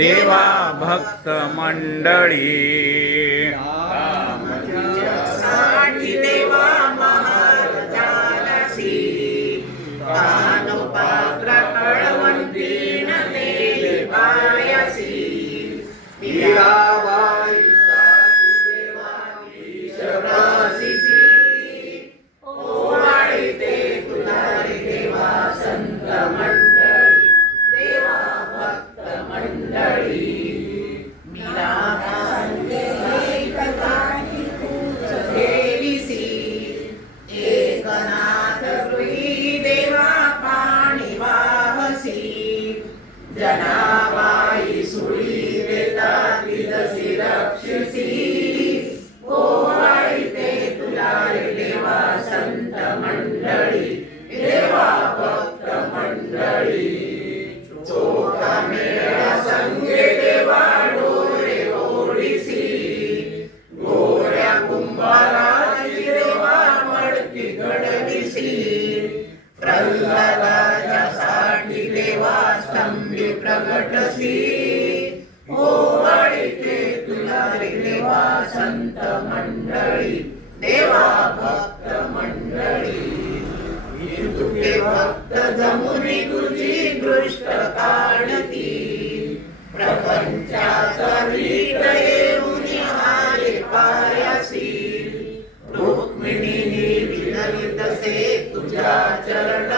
देवा भक्त मंडळी साठी देवा महाराजासी कानोपात्र कळवंतीन नेले पायासी मीराबाई साठी देवा ईश्वरासीसी ओवाळी ते तुला रे देवा संत मंडळी देवा भक्त मंडळी मीरा एकनाथ गृही देवा पाणी वाहसी जनाबाई सुळी देता तिजसी रक्षसी ओवाळी ते तुला रे देवा संत मंडळी देवा भक्त मंडळी चोखा मेळा संगे देवा डोरे ओडिसी गोऱ्या कुंभाराची देवा मडकी घडविसी प्रल्हादाच्या साठी देवा स्तंभी प्रगटसी ओवाळी ते तुला रे देवा संत मंडळी देवा भक्त मंडळी तुके भक्त जमुनी तुझी दृष्ट काढती प्रपंचाचा रीत येऊन आले पायासी रुक्मिणीने विनवितसे तुझ्या चरण